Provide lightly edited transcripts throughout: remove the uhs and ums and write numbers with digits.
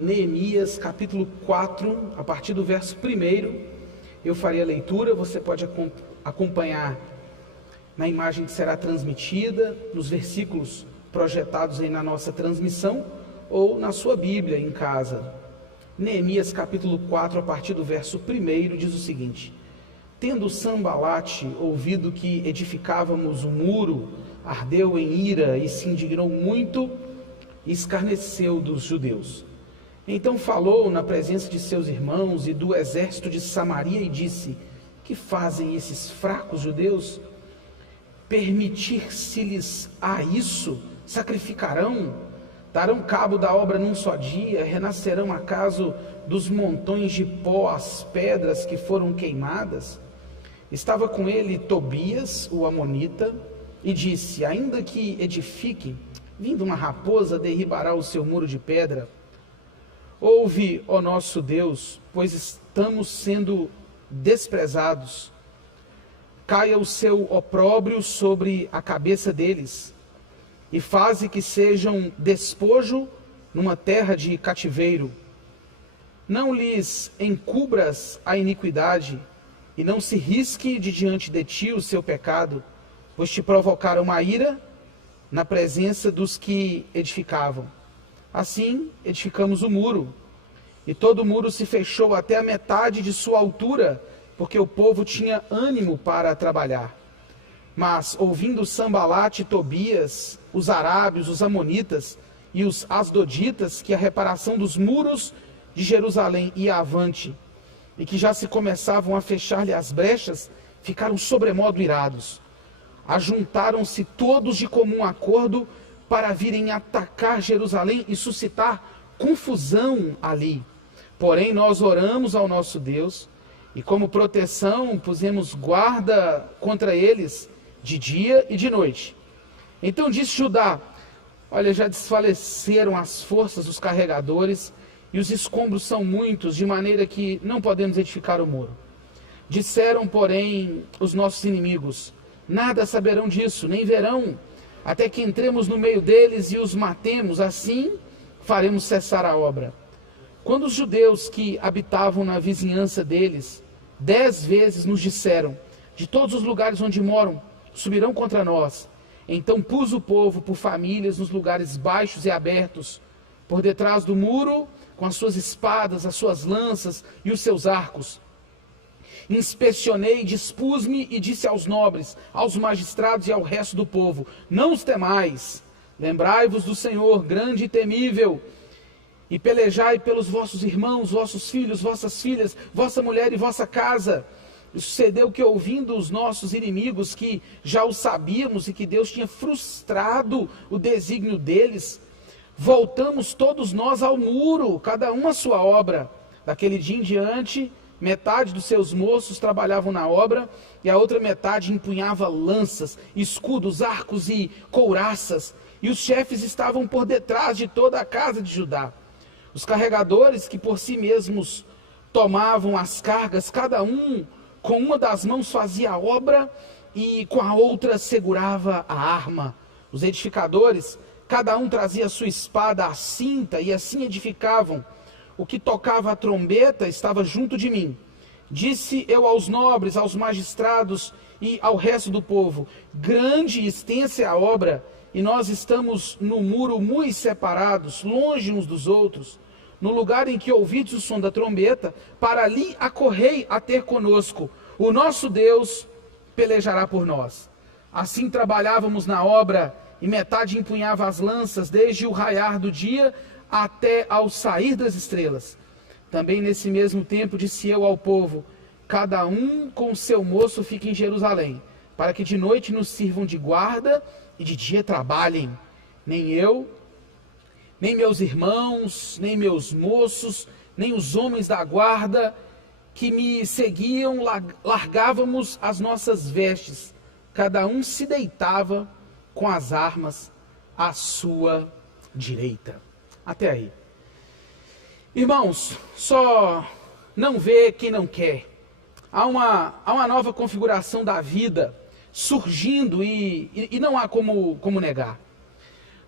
Neemias capítulo 4, a partir do verso 1, eu farei a leitura, você pode acompanhar na imagem que será transmitida, nos versículos projetados aí na nossa transmissão, ou na sua Bíblia em casa. Neemias capítulo 4, a partir do verso 1, diz o seguinte: Tendo Sambalate ouvido que edificávamos o muro, ardeu em ira e se indignou muito e escarneceu dos judeus. Então falou na presença de seus irmãos e do exército de Samaria e disse: Que fazem esses fracos judeus? Permitir-se-lhes a isso? Sacrificarão? Darão cabo da obra num só dia? Renascerão acaso dos montões de pó as pedras que foram queimadas? Estava com ele Tobias, o amonita, e disse: Ainda que edifique, vindo uma raposa derribará o seu muro de pedra. Ouve, ó nosso Deus, pois estamos sendo desprezados. Caia o seu opróbrio sobre a cabeça deles, e faze que sejam despojo numa terra de cativeiro. Não lhes encubras a iniquidade, e não se risque de diante de ti o seu pecado, pois te provocaram a ira na presença dos que edificavam. Assim edificamos o muro, e todo o muro se fechou até a metade de sua altura, porque o povo tinha ânimo para trabalhar. Mas, ouvindo Sambalate e Tobias, os arábios, os amonitas e os asdoditas, que a reparação dos muros de Jerusalém ia avante, e que já se começavam a fechar-lhe as brechas, ficaram sobremodo irados. Ajuntaram-se todos de comum acordo para virem atacar Jerusalém e suscitar confusão ali. Porém, nós oramos ao nosso Deus, e como proteção pusemos guarda contra eles de dia e de noite. Então disse Judá: Olha, já desfaleceram as forças dos carregadores, e os escombros são muitos, de maneira que não podemos edificar o muro. Disseram, porém, os nossos inimigos: Nada saberão disso, nem verão, até que entremos no meio deles e os matemos, assim faremos cessar a obra. Quando os judeus que habitavam na vizinhança deles 10 vezes nos disseram: De todos os lugares onde moram, subirão contra nós. Então pus o povo por famílias nos lugares baixos e abertos, por detrás do muro, com as suas espadas, as suas lanças e os seus arcos. Inspecionei, dispus-me e disse aos nobres, aos magistrados e ao resto do povo: Não os temais, lembrai-vos do Senhor, grande e temível, e pelejai pelos vossos irmãos, vossos filhos, vossas filhas, vossa mulher e vossa casa. E sucedeu que, ouvindo os nossos inimigos, que já o sabíamos e que Deus tinha frustrado o desígnio deles, voltamos todos nós ao muro, cada um à sua obra. Daquele dia em diante, metade dos seus moços trabalhavam na obra, e a outra metade empunhava lanças, escudos, arcos e couraças, e os chefes estavam por detrás de toda a casa de Judá. Os carregadores, que por si mesmos tomavam as cargas, cada um com uma das mãos fazia a obra e com a outra segurava a arma. Os edificadores, cada um trazia a sua espada à cinta, e assim edificavam. O que tocava a trombeta estava junto de mim. Disse eu aos nobres, aos magistrados e ao resto do povo: Grande e extensa é a obra, e nós estamos no muro muito separados, longe uns dos outros. No lugar em que ouvides o som da trombeta, para ali acorrei a ter conosco. O nosso Deus pelejará por nós. Assim trabalhávamos na obra, e metade empunhava as lanças, desde o raiar do dia até ao sair das estrelas. Também nesse mesmo tempo disse eu ao povo: Cada um com o seu moço fique em Jerusalém, para que de noite nos sirvam de guarda e de dia trabalhem. Nem eu, nem meus irmãos, nem meus moços, nem os homens da guarda que me seguiam largávamos as nossas vestes. Cada um se deitava com as armas à sua direita. Até aí. Irmãos, só não vê quem não quer. Há uma nova configuração da vida surgindo e não há como negar.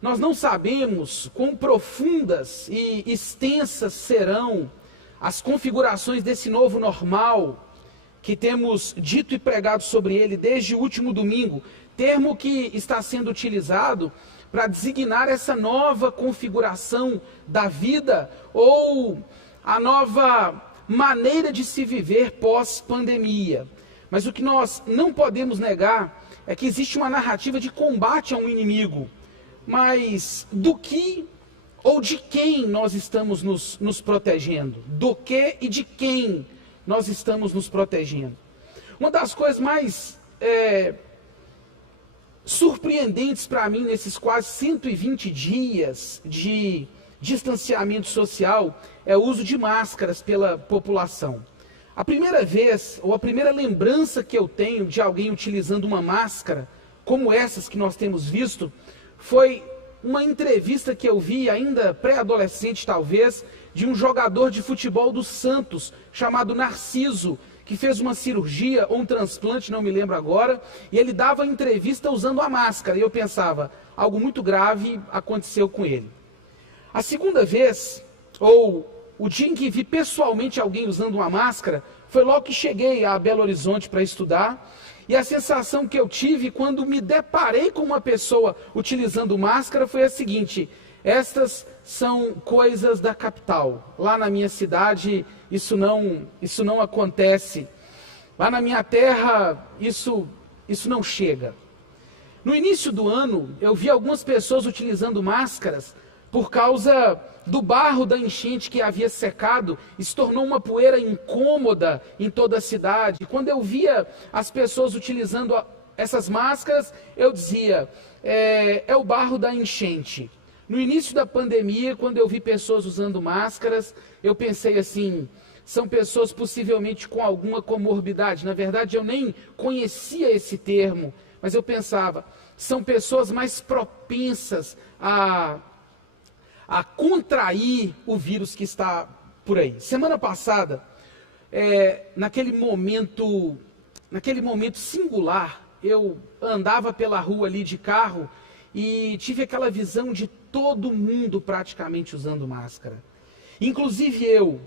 nós não sabemos quão profundas e extensas serão as configurações desse novo normal que temos dito e pregado sobre ele desde o último domingo, termo que está sendo utilizado para designar essa nova configuração da vida ou a nova maneira de se viver pós-pandemia. Mas o que nós não podemos negar é que existe uma narrativa de combate a um inimigo. Mas do que ou de quem nós estamos nos protegendo? Do que e de quem nós estamos nos protegendo? Uma das coisas mais surpreendentes para mim nesses quase 120 dias de distanciamento social é o uso de máscaras pela população. A primeira vez, ou a primeira lembrança que eu tenho de alguém utilizando uma máscara, como essas que nós temos visto, foi uma entrevista que eu vi, ainda pré-adolescente talvez, de um jogador de futebol do Santos, chamado Narciso, que fez uma cirurgia ou um transplante, não me lembro agora, e ele dava entrevista usando a máscara, e eu pensava, algo muito grave aconteceu com ele. A segunda vez, ou o dia em que vi pessoalmente alguém usando uma máscara, foi logo que cheguei a Belo Horizonte para estudar, e a sensação que eu tive quando me deparei com uma pessoa utilizando máscara foi a seguinte: estas são coisas da capital. Lá na minha cidade isso não acontece. Lá na minha terra isso não chega. No início do ano eu vi algumas pessoas utilizando máscaras por causa do barro da enchente que havia secado e se tornou uma poeira incômoda em toda a cidade. Quando eu via as pessoas utilizando essas máscaras, eu dizia, é o barro da enchente. No início da pandemia, quando eu vi pessoas usando máscaras, eu pensei assim, são pessoas possivelmente com alguma comorbidade. Na verdade, eu nem conhecia esse termo, mas eu pensava, são pessoas mais propensas a contrair o vírus que está por aí. Semana passada, naquele momento singular, eu andava pela rua ali de carro e tive aquela visão de todo mundo praticamente usando máscara. Inclusive eu.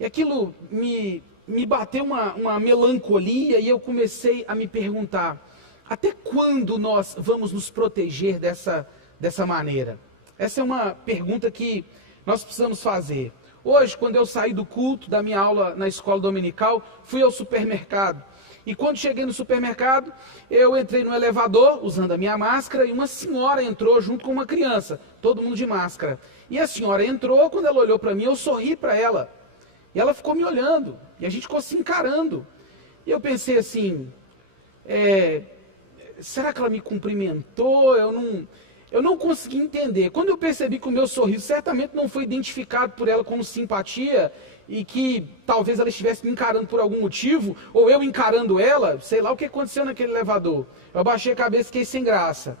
E aquilo me bateu uma melancolia e eu comecei a me perguntar, até quando nós vamos nos proteger dessa maneira? Essa é uma pergunta que nós precisamos fazer. Hoje, quando eu saí do culto, da minha aula na escola dominical, fui ao supermercado. E quando cheguei no supermercado, eu entrei no elevador, usando a minha máscara, e uma senhora entrou junto com uma criança, todo mundo de máscara. E a senhora entrou, quando ela olhou para mim, eu sorri para ela. E ela ficou me olhando, e a gente ficou se encarando. E eu pensei assim, será que ela me cumprimentou? Eu não consegui entender. Quando eu percebi que o meu sorriso certamente não foi identificado por ela como simpatia e que talvez ela estivesse me encarando por algum motivo, ou eu encarando ela, sei lá o que aconteceu naquele elevador. Eu abaixei a cabeça e fiquei sem graça.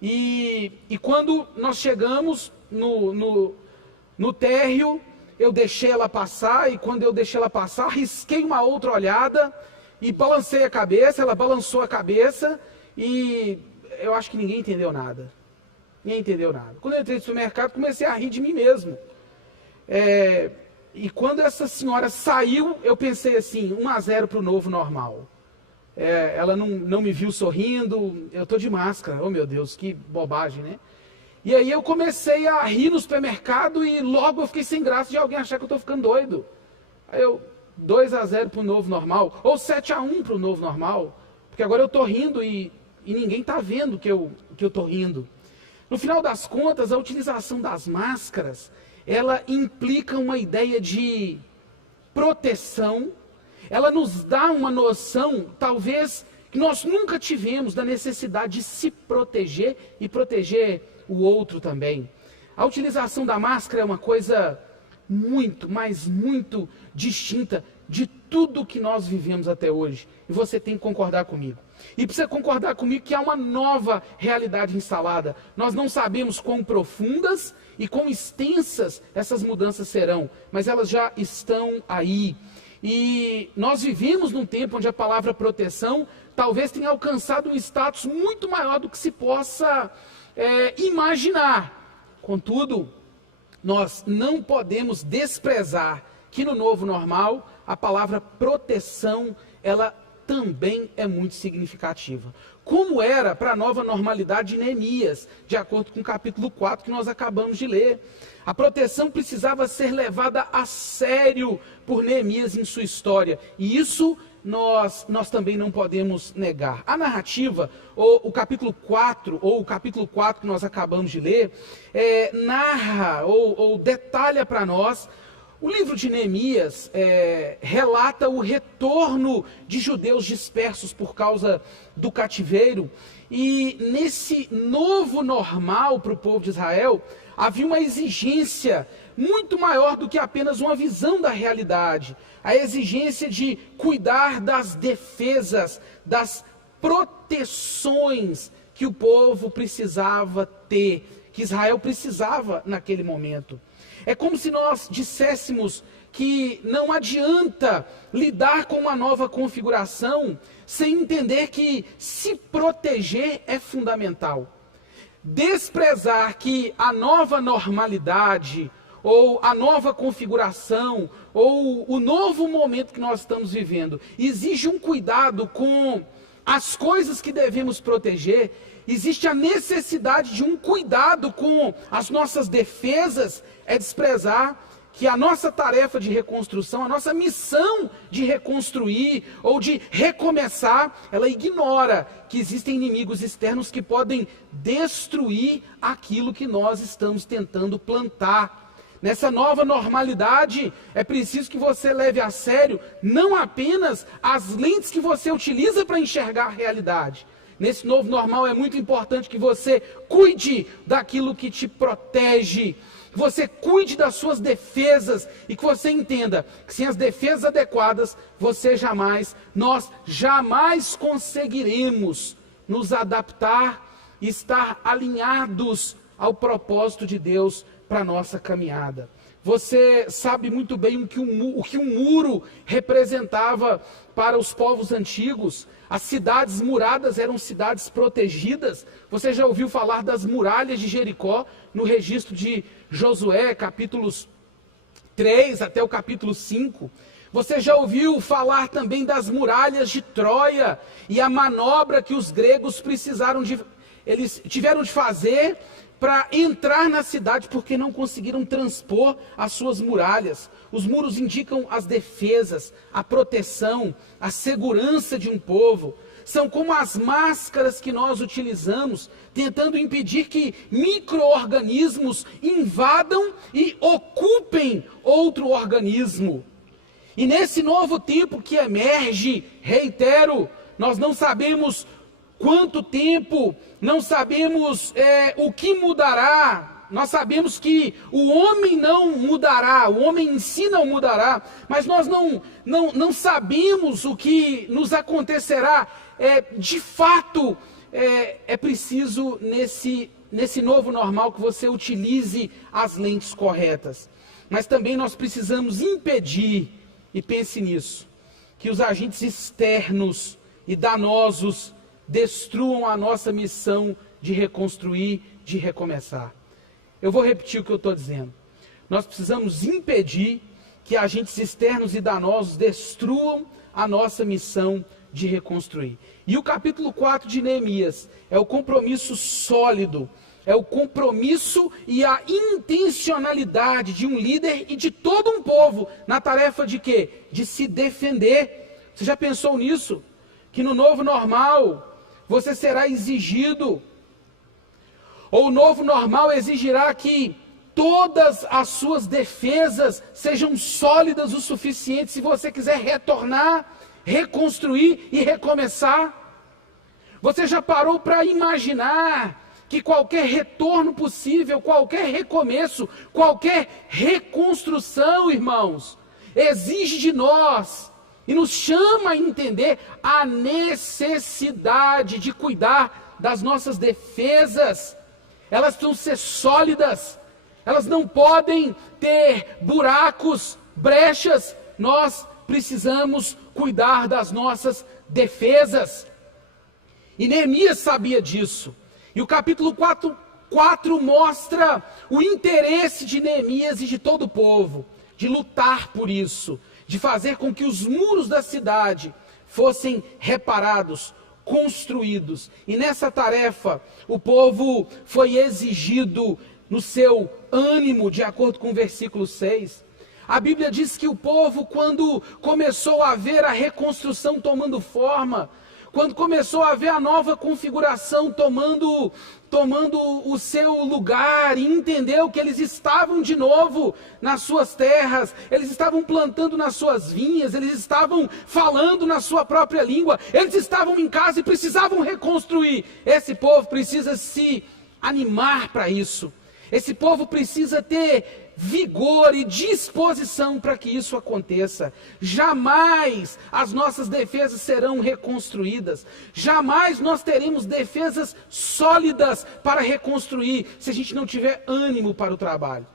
E quando nós chegamos no térreo, eu deixei ela passar, e quando eu deixei ela passar, risquei uma outra olhada e balancei a cabeça, ela balançou a cabeça e eu acho que ninguém entendeu nada. Ninguém entendeu nada. Quando eu entrei no supermercado, comecei a rir de mim mesmo. E quando essa senhora saiu, eu pensei assim, 1-0 para o novo normal. Ela não me viu sorrindo, eu estou de máscara, oh meu Deus, que bobagem, né? E aí eu comecei a rir no supermercado e logo eu fiquei sem graça de alguém achar que eu estou ficando doido. Aí eu, 2-0 para o novo normal, ou 7-1 para o novo normal, porque agora eu estou rindo e ninguém está vendo que eu estou rindo. No final das contas, a utilização das máscaras, ela implica uma ideia de proteção, ela nos dá uma noção, talvez, que nós nunca tivemos da necessidade de se proteger e proteger o outro também. A utilização da máscara é uma coisa muito, mas muito distinta de tudo que nós vivemos até hoje. E você tem que concordar comigo. E precisa concordar comigo que há uma nova realidade instalada. Nós não sabemos quão profundas e quão extensas essas mudanças serão, mas elas já estão aí. E nós vivemos num tempo onde a palavra proteção talvez tenha alcançado um status muito maior do que se possa imaginar. Contudo, nós não podemos desprezar que no novo normal, a palavra proteção, ela também é muito significativa. Como era para a nova normalidade de Neemias, de acordo com o capítulo 4 que nós acabamos de ler. A proteção precisava ser levada a sério por Neemias em sua história. E isso nós também não podemos negar. A narrativa, ou o capítulo 4 que nós acabamos de ler, narra ou detalha para nós. O livro de Neemias relata o retorno de judeus dispersos por causa do cativeiro. E nesse novo normal para o povo de Israel, havia uma exigência muito maior do que apenas uma visão da realidade. A exigência de cuidar das defesas, das proteções que o povo precisava ter, que Israel precisava naquele momento. É como se nós disséssemos que não adianta lidar com uma nova configuração sem entender que se proteger é fundamental. Desprezar que a nova normalidade, ou a nova configuração, ou o novo momento que nós estamos vivendo, exige um cuidado com as coisas que devemos proteger, existe a necessidade de um cuidado com as nossas defesas, é desprezar que a nossa tarefa de reconstrução, a nossa missão de reconstruir ou de recomeçar, ela ignora que existem inimigos externos que podem destruir aquilo que nós estamos tentando plantar. Nessa nova normalidade, é preciso que você leve a sério não apenas as lentes que você utiliza para enxergar a realidade. Nesse novo normal é muito importante que você cuide daquilo que te protege, que você cuide das suas defesas e que você entenda que sem as defesas adequadas, nós jamais conseguiremos nos adaptar e estar alinhados ao propósito de Deus para a nossa caminhada. Você sabe muito bem o que um muro representava para os povos antigos. As cidades muradas eram cidades protegidas. Você já ouviu falar das muralhas de Jericó no registro de Josué, capítulos 3 até o capítulo 5. Você já ouviu falar também das muralhas de Troia e a manobra que os gregos eles tiveram de fazer para entrar na cidade porque não conseguiram transpor as suas muralhas. Os muros indicam as defesas, a proteção, a segurança de um povo. São como as máscaras que nós utilizamos, tentando impedir que micro-organismos invadam e ocupem outro organismo. E nesse novo tempo que emerge, reitero, nós não sabemos quanto tempo, não sabemos o que mudará. Nós sabemos que o homem não mudará, o homem em si não mudará, mas nós não sabemos o que nos acontecerá. De fato, é preciso nesse novo normal que você utilize as lentes corretas. Mas também nós precisamos impedir, e pense nisso, que os agentes externos e danosos destruam a nossa missão de reconstruir, de recomeçar. Eu vou repetir o que eu estou dizendo. Nós precisamos impedir que agentes externos e danosos destruam a nossa missão de reconstruir. E o capítulo 4 de Neemias é o compromisso sólido, é o compromisso e a intencionalidade de um líder e de todo um povo na tarefa de quê? De se defender. Você já pensou nisso? Que no novo normal você será exigido, ou o novo normal exigirá que todas as suas defesas sejam sólidas o suficiente se você quiser retornar, reconstruir e recomeçar. Você já parou para imaginar que qualquer retorno possível, qualquer recomeço, qualquer reconstrução, irmãos, exige de nós e nos chama a entender a necessidade de cuidar das nossas defesas. Elas precisam ser sólidas, elas não podem ter buracos, brechas. Nós precisamos cuidar das nossas defesas. E Neemias sabia disso. E o capítulo 4 4 mostra o interesse de Neemias e de todo o povo, de lutar por isso, de fazer com que os muros da cidade fossem reparados, construídos. E nessa tarefa, o povo foi exigido no seu ânimo, de acordo com o versículo 6. A Bíblia diz que o povo, quando começou a ver a reconstrução tomando forma, quando começou a ver a nova configuração tomando o seu lugar, e entendeu que eles estavam de novo nas suas terras, eles estavam plantando nas suas vinhas, eles estavam falando na sua própria língua, eles estavam em casa e precisavam reconstruir. Esse povo precisa se animar para isso. Esse povo precisa ter vigor e disposição para que isso aconteça. Jamais as nossas defesas serão reconstruídas. Jamais nós teremos defesas sólidas para reconstruir se a gente não tiver ânimo para o trabalho.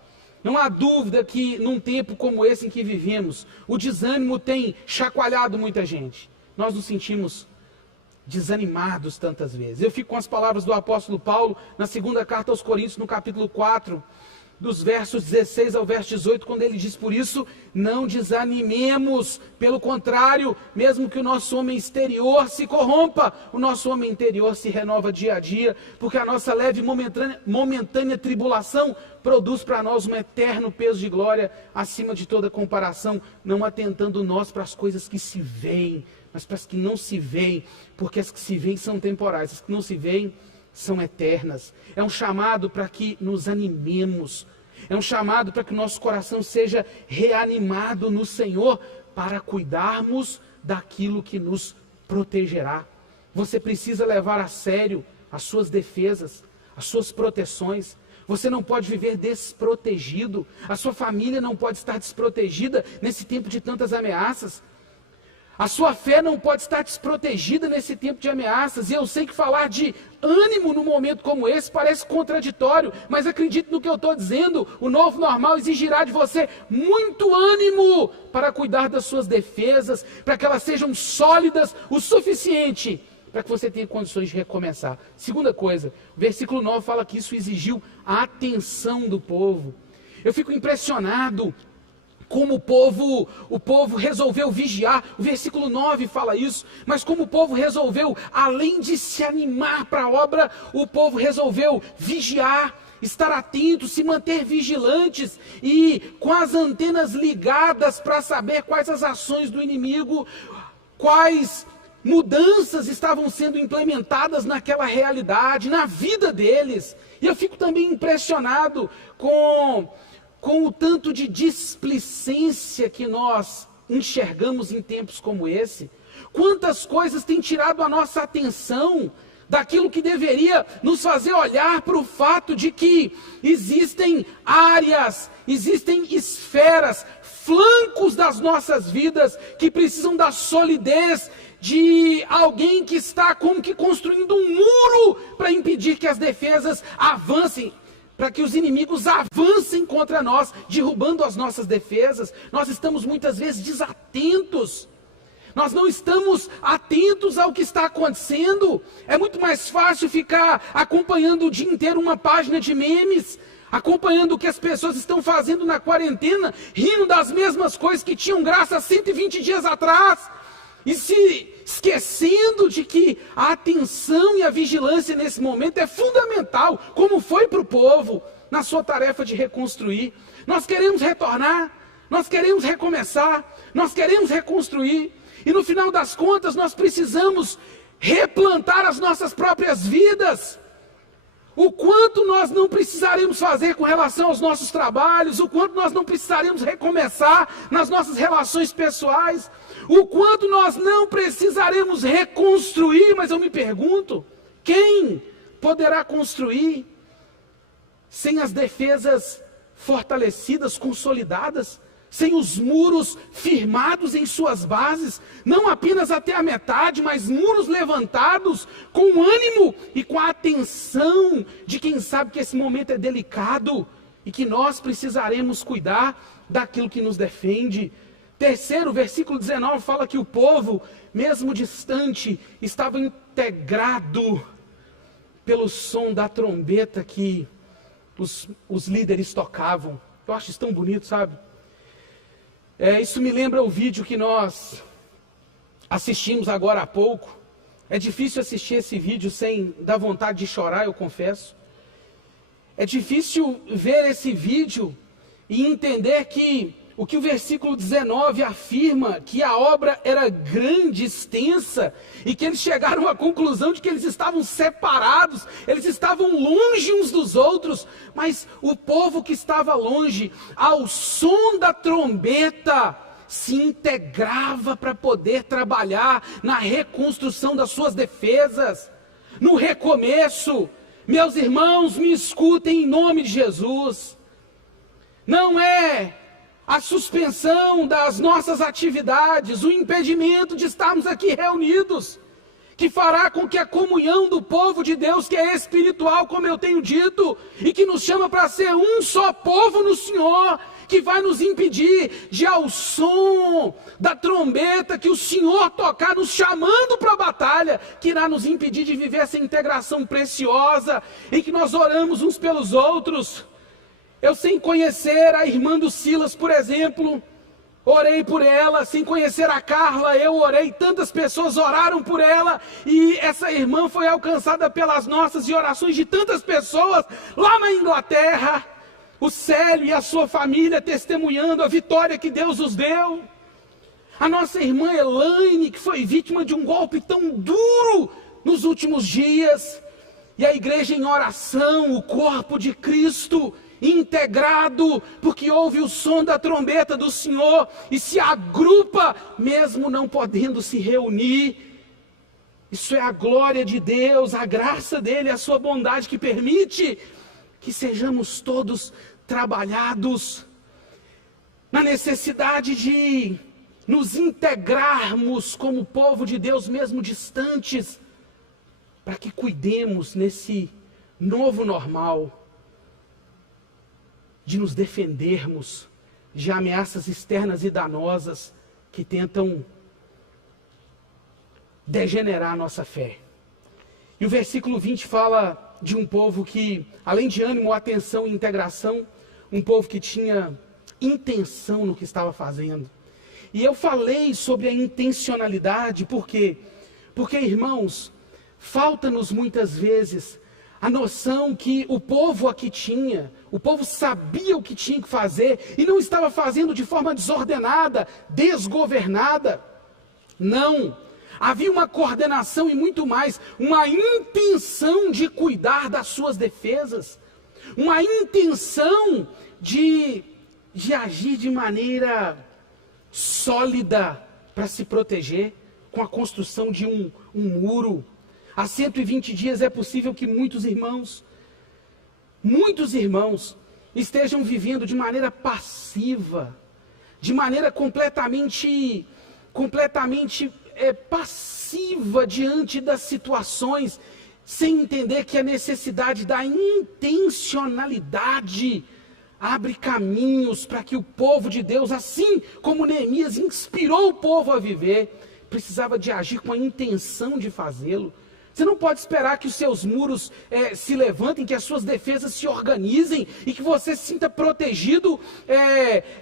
Não há dúvida que num tempo como esse em que vivemos, o desânimo tem chacoalhado muita gente. Nós nos sentimos desanimados tantas vezes. Eu fico com as palavras do apóstolo Paulo na segunda carta aos Coríntios, no capítulo 4, dos versos 16 ao verso 18, quando ele diz: por isso não desanimemos, pelo contrário, mesmo que o nosso homem exterior se corrompa, o nosso homem interior se renova dia a dia, porque a nossa leve e momentânea tribulação produz para nós um eterno peso de glória acima de toda comparação, não atentando nós para as coisas que se veem, mas para as que não se veem, porque as que se veem são temporais, as que não se veem são eternas. É um chamado para que nos animemos, é um chamado para que o nosso coração seja reanimado no Senhor, para cuidarmos daquilo que nos protegerá. Você precisa levar a sério as suas defesas, as suas proteções. Você não pode viver desprotegido, a sua família não pode estar desprotegida nesse tempo de tantas ameaças. A sua fé não pode estar desprotegida nesse tempo de ameaças. E eu sei que falar de ânimo num momento como esse parece contraditório, mas acredite no que eu estou dizendo. O novo normal exigirá de você muito ânimo para cuidar das suas defesas, para que elas sejam sólidas o suficiente para que você tenha condições de recomeçar. Segunda coisa, o versículo 9 fala que isso exigiu a atenção do povo. Eu fico impressionado como o povo resolveu vigiar. O versículo 9 fala isso, mas como o povo resolveu, além de se animar para a obra, o povo resolveu vigiar, estar atento, se manter vigilantes e com as antenas ligadas para saber quais as ações do inimigo, quais mudanças estavam sendo implementadas naquela realidade, na vida deles. E eu fico também impressionado com o tanto de displicência que nós enxergamos em tempos como esse. Quantas coisas têm tirado a nossa atenção daquilo que deveria nos fazer olhar para o fato de que existem áreas, existem esferas, flancos das nossas vidas que precisam da solidez de alguém que está como que construindo um muro para impedir que as defesas avancem, para que os inimigos avancem contra nós, derrubando as nossas defesas. Nós estamos muitas vezes desatentos. Nós não estamos atentos ao que está acontecendo. É muito mais fácil ficar acompanhando o dia inteiro uma página de memes, acompanhando o que as pessoas estão fazendo na quarentena, rindo das mesmas coisas que tinham graça há 120 dias atrás, e se esquecendo de que a atenção e a vigilância nesse momento é fundamental, como foi para o povo na sua tarefa de reconstruir. Nós queremos retornar, nós queremos recomeçar, nós queremos reconstruir, e no final das contas nós precisamos replantar as nossas próprias vidas. O quanto nós não precisaremos fazer com relação aos nossos trabalhos, o quanto nós não precisaremos recomeçar nas nossas relações pessoais, o quanto nós não precisaremos reconstruir. Mas eu me pergunto, quem poderá construir sem as defesas fortalecidas, consolidadas, sem os muros firmados em suas bases, não apenas até a metade, mas muros levantados com ânimo e com a atenção de quem sabe que esse momento é delicado e que nós precisaremos cuidar daquilo que nos defende. Terceiro, versículo 19 fala que o povo, mesmo distante, estava integrado pelo som da trombeta que os líderes tocavam. Eu acho isso tão bonito, sabe? Isso me lembra o vídeo que nós assistimos agora há pouco. É difícil assistir esse vídeo sem dar vontade de chorar, eu confesso. É difícil ver esse vídeo e entender que o que o versículo 19 afirma, que a obra era grande, extensa, e que eles chegaram à conclusão de que eles estavam separados, eles estavam longe uns dos outros, mas o povo que estava longe, ao som da trombeta, se integrava para poder trabalhar na reconstrução das suas defesas, no recomeço. Meus irmãos, me escutem em nome de Jesus. Não é a suspensão das nossas atividades, o impedimento de estarmos aqui reunidos, que fará com que a comunhão do povo de Deus, que é espiritual, como eu tenho dito, e que nos chama para ser um só povo no Senhor, que vai nos impedir de, ao som da trombeta que o Senhor tocar, nos chamando para a batalha, que irá nos impedir de viver essa integração preciosa, em que nós oramos uns pelos outros. Eu, sem conhecer a irmã do Silas, por exemplo, orei por ela. Sem conhecer a Carla, eu orei. Tantas pessoas oraram por ela. E essa irmã foi alcançada pelas nossas e orações de tantas pessoas lá na Inglaterra. O Célio e a sua família testemunhando a vitória que Deus os deu. A nossa irmã Elaine, que foi vítima de um golpe tão duro nos últimos dias. E a igreja em oração, o corpo de Cristo integrado, porque ouve o som da trombeta do Senhor e se agrupa, mesmo não podendo se reunir. Isso é a glória de Deus, a graça dele, a sua bondade que permite que sejamos todos trabalhados na necessidade de nos integrarmos como povo de Deus, mesmo distantes, para que cuidemos nesse novo normal, de nos defendermos de ameaças externas e danosas que tentam degenerar a nossa fé. E o versículo 20 fala de um povo que, além de ânimo, atenção e integração, um povo que tinha intenção no que estava fazendo. E eu falei sobre a intencionalidade, por quê? Porque, irmãos, falta-nos muitas vezes a noção que o povo aqui tinha. O povo sabia o que tinha que fazer e não estava fazendo de forma desordenada, desgovernada. Não, havia uma coordenação e muito mais, uma intenção de cuidar das suas defesas, uma intenção de agir de maneira sólida para se proteger, com a construção de um muro. Há 120 dias é possível que muitos irmãos estejam vivendo de maneira passiva, de maneira completamente passiva diante das situações, sem entender que a necessidade da intencionalidade abre caminhos para que o povo de Deus, assim como Neemias inspirou o povo a viver, precisava de agir com a intenção de fazê-lo. Você não pode esperar que os seus muros se levantem, que as suas defesas se organizem e que você se sinta protegido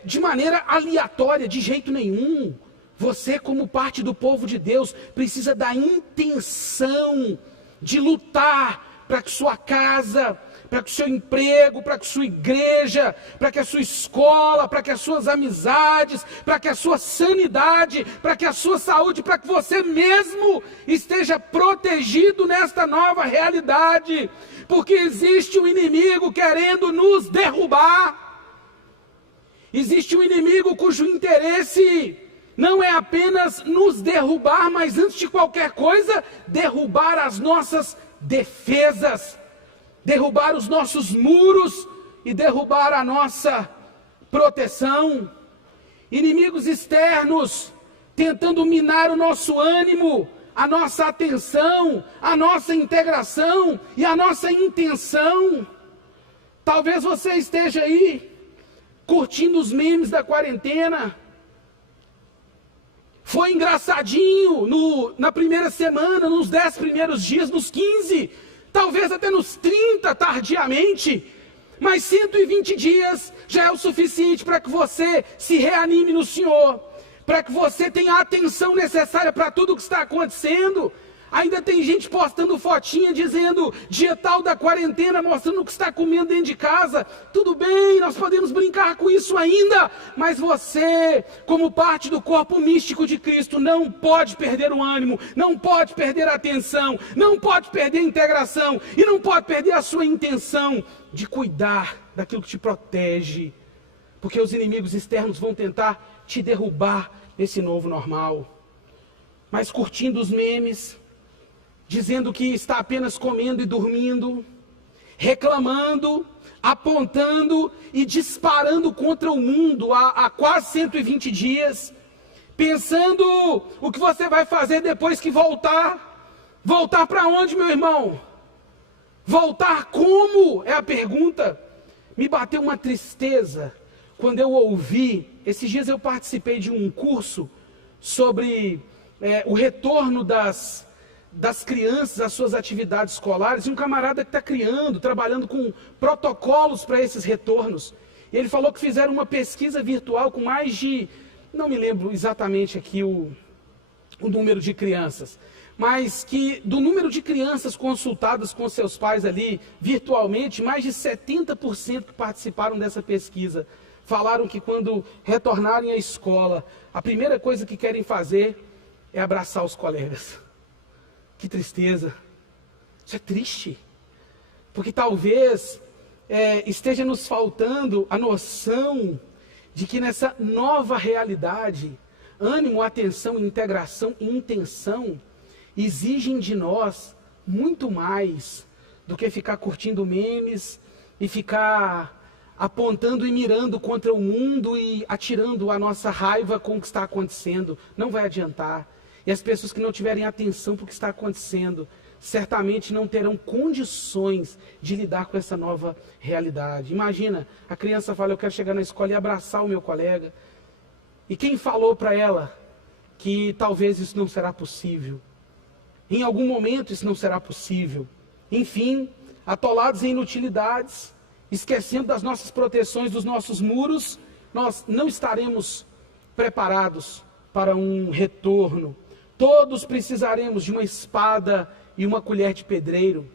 de maneira aleatória, de jeito nenhum. Você, como parte do povo de Deus, precisa da intenção de lutar para que sua casa, para que o seu emprego, para que a sua igreja, para que a sua escola, para que as suas amizades, para que a sua sanidade, para que a sua saúde, para que você mesmo esteja protegido nesta nova realidade, porque existe um inimigo querendo nos derrubar, existe um inimigo cujo interesse não é apenas nos derrubar, mas antes de qualquer coisa, derrubar as nossas defesas, derrubar os nossos muros e derrubar a nossa proteção. Inimigos externos tentando minar o nosso ânimo, a nossa atenção, a nossa integração e a nossa intenção. Talvez você esteja aí curtindo os memes da quarentena. Foi engraçadinho na primeira semana, nos 10 primeiros dias, nos 15. talvez até nos 30 tardiamente, mas 120 dias já é o suficiente para que você se reanime no Senhor, para que você tenha a atenção necessária para tudo o que está acontecendo. Ainda tem gente postando fotinha dizendo dia tal da quarentena, mostrando o que está comendo dentro de casa. Tudo bem, nós podemos brincar com isso ainda, mas você, como parte do corpo místico de Cristo, não pode perder o ânimo, não pode perder a atenção, não pode perder a integração e não pode perder a sua intenção de cuidar daquilo que te protege, porque os inimigos externos vão tentar te derrubar nesse novo normal. Mas curtindo os memes, dizendo que está apenas comendo e dormindo, reclamando, apontando e disparando contra o mundo há quase 120 dias, pensando o que você vai fazer depois que voltar. Voltar para onde, meu irmão? Voltar como? É a pergunta. Me bateu uma tristeza quando eu ouvi, esses dias eu participei de um curso sobre o retorno das crianças às suas atividades escolares, e um camarada que está trabalhando com protocolos para esses retornos. E ele falou que fizeram uma pesquisa virtual com mais de, não me lembro exatamente aqui o número de crianças, mas que do número de crianças consultadas com seus pais ali virtualmente, mais de 70% que participaram dessa pesquisa falaram que quando retornarem à escola, a primeira coisa que querem fazer é abraçar os colegas. Que tristeza, isso é triste, porque talvez esteja nos faltando a noção de que nessa nova realidade, ânimo, atenção, integração e intenção exigem de nós muito mais do que ficar curtindo memes e ficar apontando e mirando contra o mundo e atirando a nossa raiva com o que está acontecendo. Não vai adiantar. E as pessoas que não tiverem atenção para o que está acontecendo, certamente não terão condições de lidar com essa nova realidade. Imagina, a criança fala, eu quero chegar na escola e abraçar o meu colega. E quem falou para ela que talvez isso não será possível? Em algum momento isso não será possível. Enfim, atolados em inutilidades, esquecendo das nossas proteções, dos nossos muros, nós não estaremos preparados para um retorno. Todos precisaremos de uma espada e uma colher de pedreiro.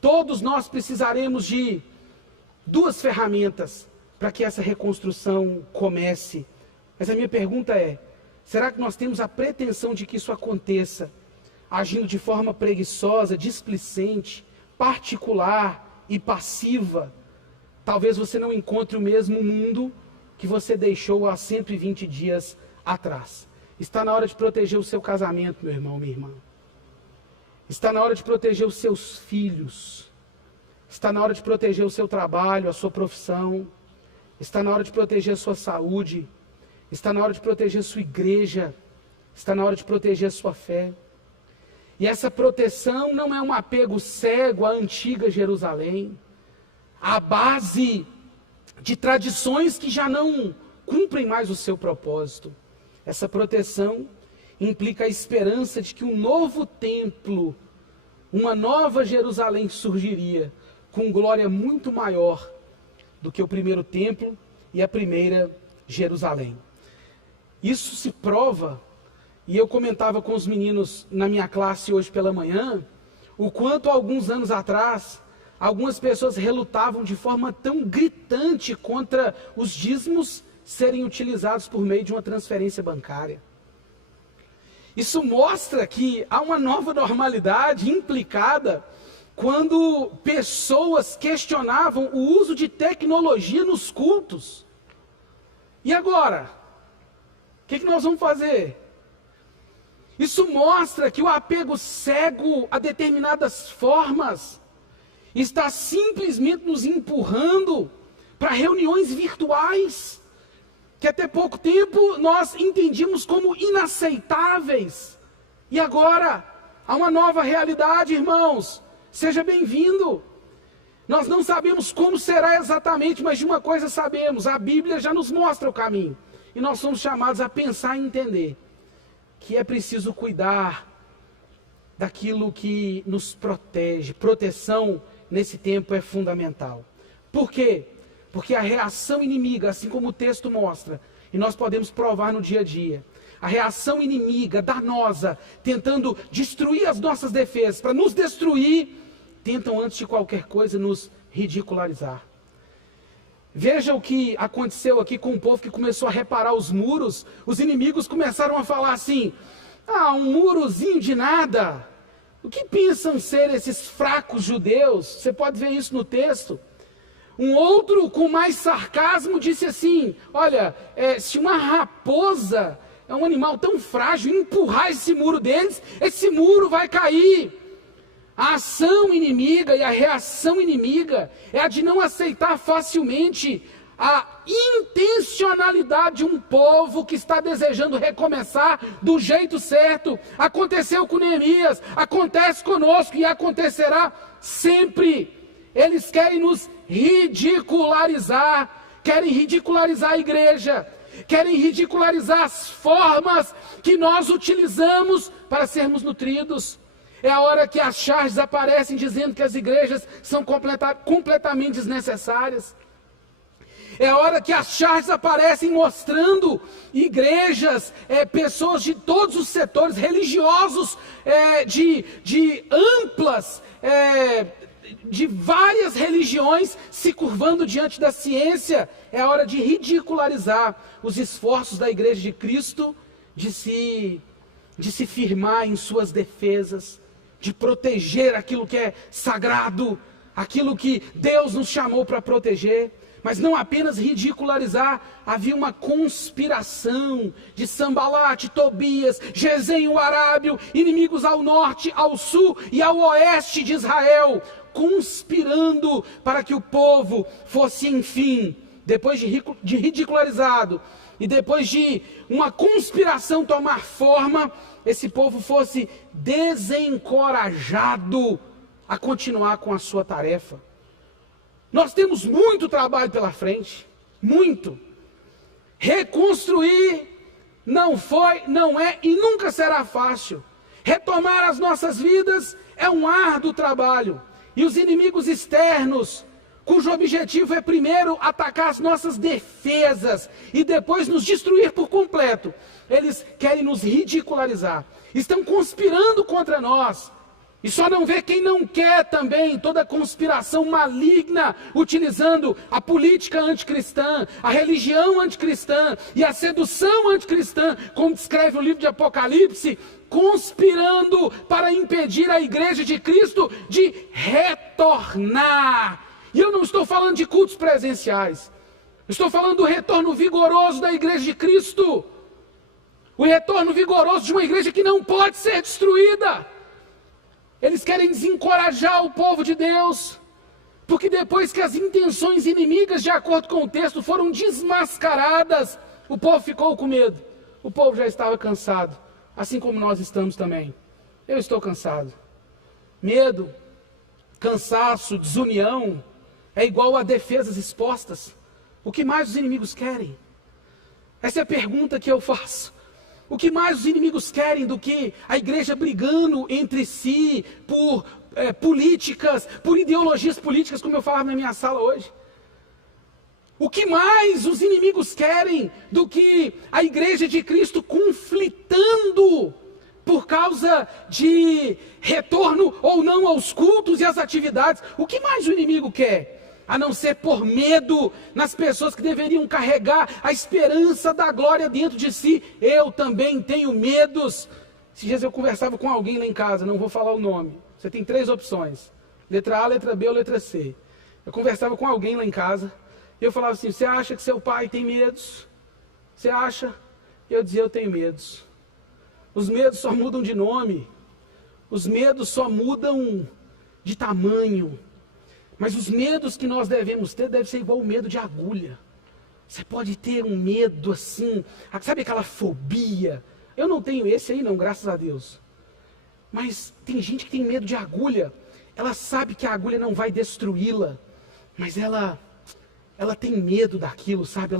Todos nós precisaremos de duas ferramentas para que essa reconstrução comece. Mas a minha pergunta é, será que nós temos a pretensão de que isso aconteça, agindo de forma preguiçosa, displicente, particular e passiva? Talvez você não encontre o mesmo mundo que você deixou há 120 dias atrás. Está na hora de proteger o seu casamento, meu irmão, minha irmã. Está na hora de proteger os seus filhos. Está na hora de proteger o seu trabalho, a sua profissão. Está na hora de proteger a sua saúde. Está na hora de proteger a sua igreja. Está na hora de proteger a sua fé. E essa proteção não é um apego cego à antiga Jerusalém, à base de tradições que já não cumprem mais o seu propósito. Essa proteção implica a esperança de que um novo templo, uma nova Jerusalém surgiria com glória muito maior do que o primeiro templo e a primeira Jerusalém. Isso se prova, e eu comentava com os meninos na minha classe hoje pela manhã, o quanto alguns anos atrás, algumas pessoas relutavam de forma tão gritante contra os dízimos serem utilizados por meio de uma transferência bancária. Isso mostra que há uma nova normalidade implicada quando pessoas questionavam o uso de tecnologia nos cultos. E agora? O que nós vamos fazer? Isso mostra que o apego cego a determinadas formas está simplesmente nos empurrando para reuniões virtuais, que até pouco tempo nós entendíamos como inaceitáveis. E agora, há uma nova realidade, irmãos. Seja bem-vindo. Nós não sabemos como será exatamente, mas de uma coisa sabemos, a Bíblia já nos mostra o caminho. E nós somos chamados a pensar e entender que é preciso cuidar daquilo que nos protege. Proteção nesse tempo é fundamental. Por quê? Porque a reação inimiga, assim como o texto mostra, e nós podemos provar no dia a dia, a reação inimiga, danosa, tentando destruir as nossas defesas, para nos destruir, tentam antes de qualquer coisa nos ridicularizar. Veja o que aconteceu aqui com o povo que começou a reparar os muros. Os inimigos começaram a falar assim: um murozinho de nada. O que pensam ser esses fracos judeus? Você pode ver isso no texto. Um outro, com mais sarcasmo, disse assim: olha, se uma raposa, é um animal tão frágil, empurrar esse muro deles, esse muro vai cair. A ação inimiga e a reação inimiga é a de não aceitar facilmente a intencionalidade de um povo que está desejando recomeçar do jeito certo. Aconteceu com Neemias, acontece conosco e acontecerá sempre. Eles querem nos ridicularizar, querem ridicularizar a igreja, querem ridicularizar as formas que nós utilizamos para sermos nutridos. É a hora que as charges aparecem dizendo que as igrejas são completamente desnecessárias. É a hora que as charges aparecem mostrando igrejas, pessoas de todos os setores religiosos, de amplas, de várias religiões se curvando diante da ciência. É a hora de ridicularizar os esforços da igreja de Cristo de se firmar em suas defesas, de proteger aquilo que é sagrado, aquilo que Deus nos chamou para proteger. Mas não apenas ridicularizar, havia uma conspiração de Sambalate, Tobias, Gesem o Arábio, inimigos ao norte, ao sul e ao oeste de Israel, conspirando para que o povo fosse, enfim, depois de ridicularizado e depois de uma conspiração tomar forma, esse povo fosse desencorajado a continuar com a sua tarefa. Nós temos muito trabalho pela frente, muito. Reconstruir não foi, não é e nunca será fácil. Retomar as nossas vidas é um árduo trabalho. E os inimigos externos, cujo objetivo é primeiro atacar as nossas defesas e depois nos destruir por completo, eles querem nos ridicularizar. Estão conspirando contra nós. E só não vê quem não quer também toda conspiração maligna, utilizando a política anticristã, a religião anticristã e a sedução anticristã, como descreve o livro de Apocalipse, conspirando para impedir a igreja de Cristo de retornar. E eu não estou falando de cultos presenciais, estou falando do retorno vigoroso da igreja de Cristo, o retorno vigoroso de uma igreja que não pode ser destruída. Eles querem desencorajar o povo de Deus, porque depois que as intenções inimigas, de acordo com o texto, foram desmascaradas, o povo ficou com medo. O povo já estava cansado, assim como nós estamos também. Eu estou cansado. Medo, cansaço, desunião, é igual a defesas expostas. O que mais os inimigos querem? Essa é a pergunta que eu faço. O que mais os inimigos querem do que a igreja brigando entre si por políticas, por ideologias políticas, como eu falava na minha sala hoje? O que mais os inimigos querem do que a igreja de Cristo conflitando por causa de retorno ou não aos cultos e às atividades? O que mais o inimigo quer? A não ser por medo nas pessoas que deveriam carregar a esperança da glória dentro de si. Eu também tenho medos. Esses dias eu conversava com alguém lá em casa, não vou falar o nome. Você tem 3 opções: letra A, letra B ou letra C. Eu conversava com alguém lá em casa, e eu falava assim: você acha que seu pai tem medos? Você acha? Eu dizia: eu tenho medos. Os medos só mudam de nome. Os medos só mudam de tamanho. Mas os medos que nós devemos ter deve ser igual o medo de agulha. Você pode ter um medo assim, sabe aquela fobia? Eu não tenho esse aí não, graças a Deus. Mas tem gente que tem medo de agulha. Ela sabe que a agulha não vai destruí-la, mas ela tem medo daquilo, sabe?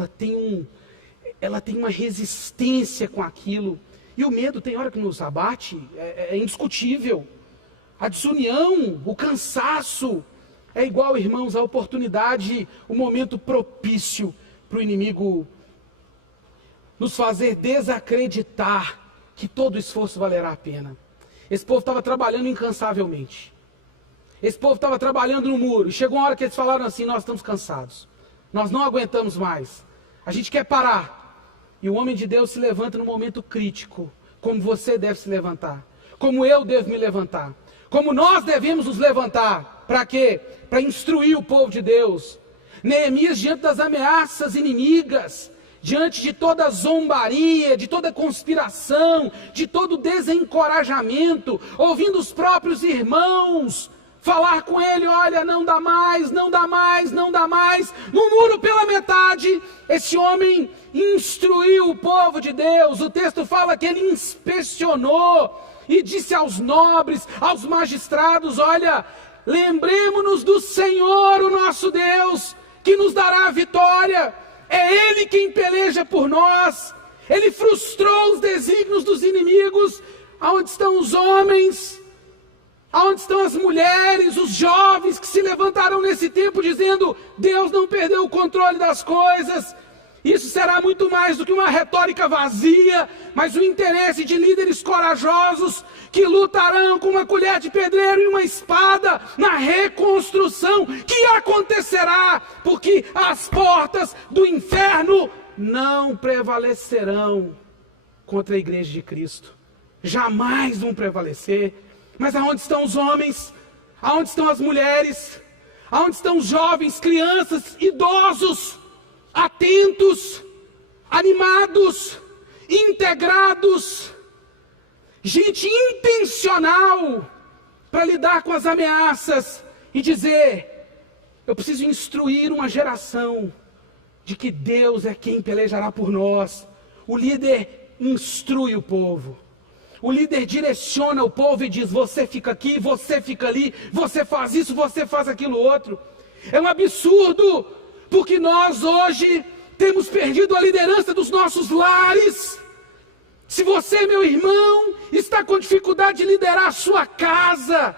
Ela tem uma resistência com aquilo. E o medo tem hora que nos abate, é indiscutível. A desunião, o cansaço, é igual, irmãos, a oportunidade, o momento propício para o inimigo nos fazer desacreditar que todo esforço valerá a pena. Esse povo estava trabalhando incansavelmente. Esse povo estava trabalhando no muro. E chegou uma hora que eles falaram assim: nós estamos cansados. Nós não aguentamos mais. A gente quer parar. E o homem de Deus se levanta no momento crítico. Como você deve se levantar. Como eu devo me levantar. Como nós devemos nos levantar. Para quê? Para instruir o povo de Deus. Neemias, diante das ameaças inimigas, diante de toda zombaria, de toda conspiração, de todo desencorajamento, ouvindo os próprios irmãos falar com ele: olha, não dá mais, não dá mais, não dá mais, no muro pela metade, esse homem instruiu o povo de Deus. O texto fala que ele inspecionou e disse aos nobres, aos magistrados: olha, lembremos-nos do Senhor, o nosso Deus, que nos dará a vitória. É Ele quem peleja por nós. Ele frustrou os desígnios dos inimigos. Aonde estão os homens? Aonde estão as mulheres, os jovens que se levantarão nesse tempo dizendo: Deus não perdeu o controle das coisas? Isso será muito mais do que uma retórica vazia, mas o interesse de líderes corajosos que lutarão com uma colher de pedreiro e uma espada na reconstrução que acontecerá, porque as portas do inferno não prevalecerão contra a igreja de Cristo. Jamais vão prevalecer. Mas aonde estão os homens? Aonde estão as mulheres? Aonde estão os jovens, crianças, idosos? Atentos, animados, integrados, gente intencional para lidar com as ameaças e dizer: eu preciso instruir uma geração de que Deus é quem pelejará por nós. O líder instrui o povo, o líder direciona o povo e diz: você fica aqui, você fica ali, você faz isso, você faz aquilo outro. É um absurdo, porque nós hoje temos perdido a liderança dos nossos lares. Se você, meu irmão, está com dificuldade de liderar a sua casa,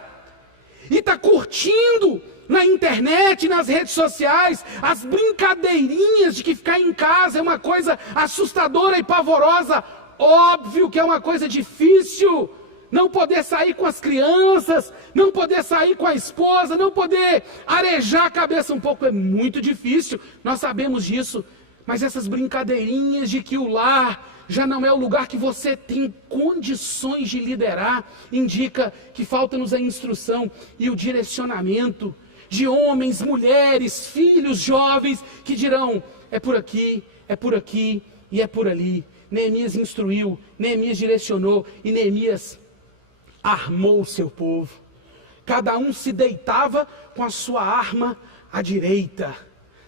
e está curtindo na internet, nas redes sociais, as brincadeirinhas de que ficar em casa é uma coisa assustadora e pavorosa, óbvio que é uma coisa difícil. Não poder sair com as crianças, não poder sair com a esposa, não poder arejar a cabeça um pouco, é muito difícil, nós sabemos disso. Mas essas brincadeirinhas de que o lar já não é o lugar que você tem condições de liderar, indica que falta-nos a instrução e o direcionamento de homens, mulheres, filhos, jovens, que dirão: é por aqui e é por ali. Neemias instruiu, Neemias direcionou e Neemias armou o seu povo. Cada um se deitava com a sua arma à direita.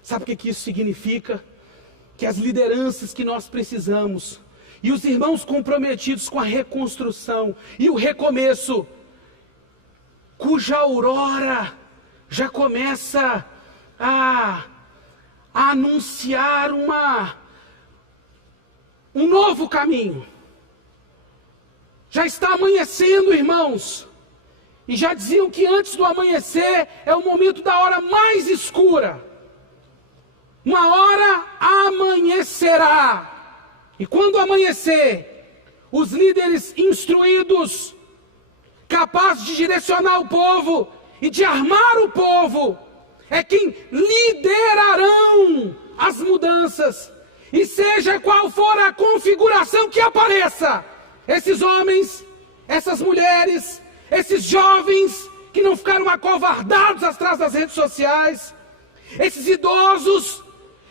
Sabe o que isso significa? Que as lideranças que nós precisamos e os irmãos comprometidos com a reconstrução e o recomeço, cuja aurora já começa a anunciar um novo caminho. Já está amanhecendo, irmãos. E já diziam que antes do amanhecer é o momento da hora mais escura. Uma hora amanhecerá. E quando amanhecer, os líderes instruídos, capazes de direcionar o povo e de armar o povo, é quem liderarão as mudanças. E seja qual for a configuração que apareça, esses homens, essas mulheres, esses jovens que não ficaram acovardados atrás das redes sociais, esses idosos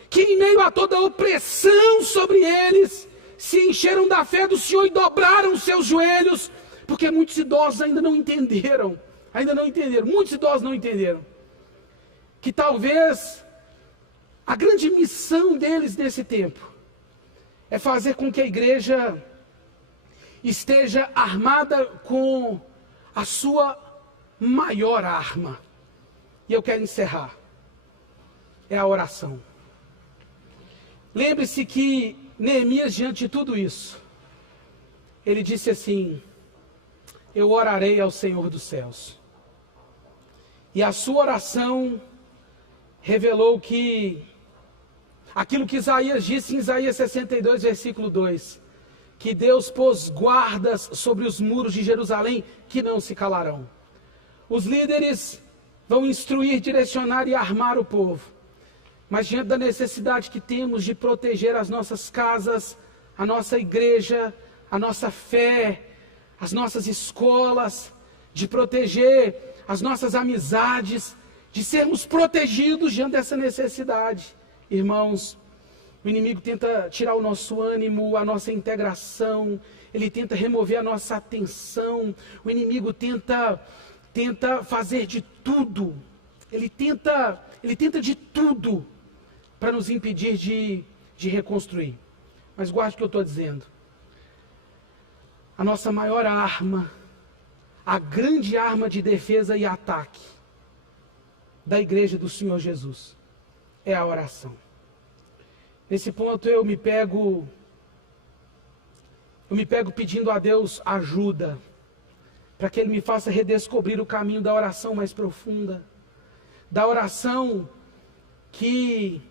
que em meio a toda a opressão sobre eles, se encheram da fé do Senhor e dobraram os seus joelhos, porque muitos idosos ainda não entenderam, muitos idosos não entenderam, que talvez a grande missão deles nesse tempo é fazer com que a igreja esteja armada com a sua maior arma. E eu quero encerrar. É a oração. Lembre-se que Neemias, diante de tudo isso, ele disse assim: eu orarei ao Senhor dos céus. E a sua oração revelou que aquilo que Isaías disse em Isaías 62, versículo 2, que Deus pôs guardas sobre os muros de Jerusalém que não se calarão. Os líderes vão instruir, direcionar e armar o povo. Mas diante da necessidade que temos de proteger as nossas casas, a nossa igreja, a nossa fé, as nossas escolas, de proteger as nossas amizades, de sermos protegidos diante dessa necessidade. Irmãos, o inimigo tenta tirar o nosso ânimo, a nossa integração, ele tenta remover a nossa atenção, o inimigo tenta fazer de tudo, ele tenta de tudo para nos impedir de reconstruir. Mas guarde o que eu estou dizendo. A nossa maior arma, a grande arma de defesa e ataque da igreja do Senhor Jesus é a oração. Nesse ponto eu me pego pedindo a Deus ajuda, para que Ele me faça redescobrir o caminho da oração mais profunda, da oração que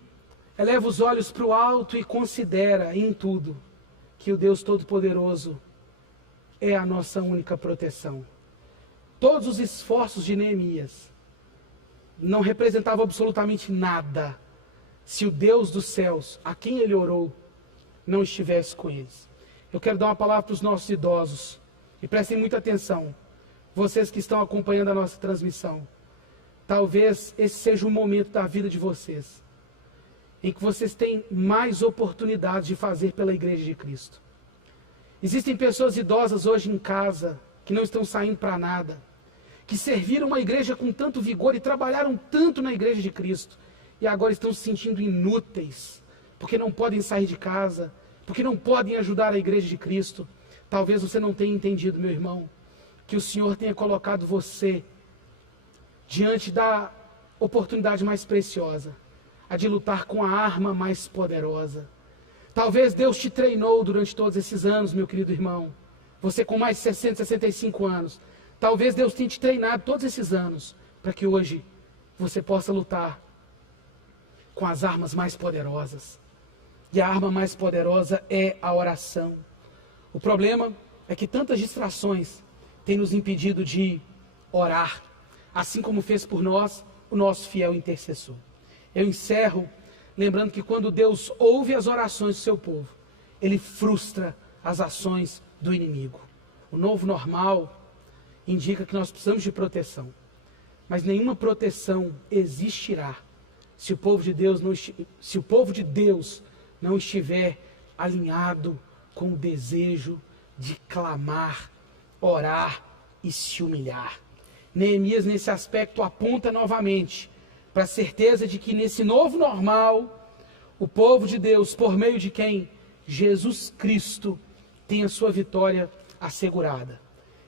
eleva os olhos para o alto e considera em tudo que o Deus Todo-Poderoso é a nossa única proteção. Todos os esforços de Neemias não representavam absolutamente nada se o Deus dos céus, a quem ele orou, não estivesse com eles. Eu quero dar uma palavra para os nossos idosos, e prestem muita atenção, vocês que estão acompanhando a nossa transmissão. Talvez esse seja o momento da vida de vocês, em que vocês têm mais oportunidades de fazer pela Igreja de Cristo. Existem pessoas idosas hoje em casa, que não estão saindo para nada, que serviram a igreja com tanto vigor e trabalharam tanto na Igreja de Cristo, e agora estão se sentindo inúteis, porque não podem sair de casa, porque não podem ajudar a Igreja de Cristo. Talvez você não tenha entendido, meu irmão, que o Senhor tenha colocado você diante da oportunidade mais preciosa, a de lutar com a arma mais poderosa. Talvez Deus te treinou durante todos esses anos, meu querido irmão, você com mais de 60, 65 anos, talvez Deus tenha te treinado todos esses anos, para que hoje você possa lutar com as armas mais poderosas. E a arma mais poderosa é a oração. O problema é que tantas distrações têm nos impedido de orar, assim como fez por nós o nosso fiel intercessor. Eu encerro lembrando que quando Deus ouve as orações do seu povo, Ele frustra as ações do inimigo. O novo normal indica que nós precisamos de proteção, mas nenhuma proteção existirá se o povo de Deus não estiver alinhado com o desejo de clamar, orar e se humilhar. Neemias, nesse aspecto, aponta novamente para a certeza de que nesse novo normal, o povo de Deus, por meio de quem? Jesus Cristo, tem a sua vitória assegurada.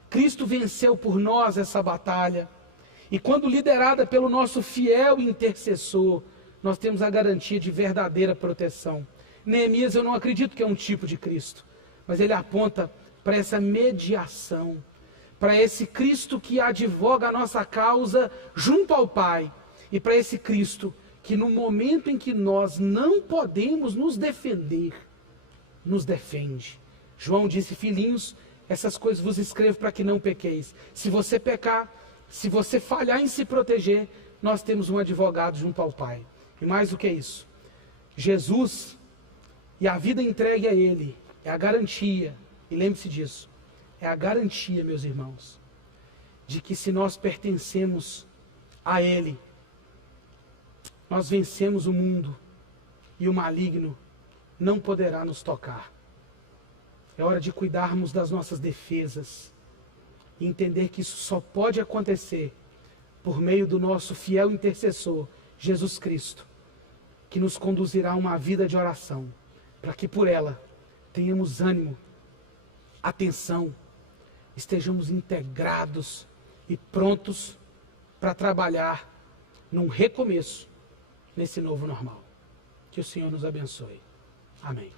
Cristo venceu por nós essa batalha, e quando liderada pelo nosso fiel intercessor, nós temos a garantia de verdadeira proteção. Neemias, eu não acredito que é um tipo de Cristo, mas ele aponta para essa mediação, para esse Cristo que advoga a nossa causa junto ao Pai, e para esse Cristo que no momento em que nós não podemos nos defender, nos defende. João disse: filhinhos, essas coisas vos escrevo para que não pequeis. Se você pecar, se você falhar em se proteger, nós temos um advogado junto ao Pai. E mais do que isso, Jesus e a vida entregue a Ele é a garantia, e lembre-se disso, é a garantia, meus irmãos, de que se nós pertencemos a Ele, nós vencemos o mundo e o maligno não poderá nos tocar. É hora de cuidarmos das nossas defesas e entender que isso só pode acontecer por meio do nosso fiel intercessor, Jesus Cristo, que nos conduzirá a uma vida de oração, para que por ela tenhamos ânimo, atenção, estejamos integrados e prontos para trabalhar num recomeço nesse novo normal. Que o Senhor nos abençoe. Amém.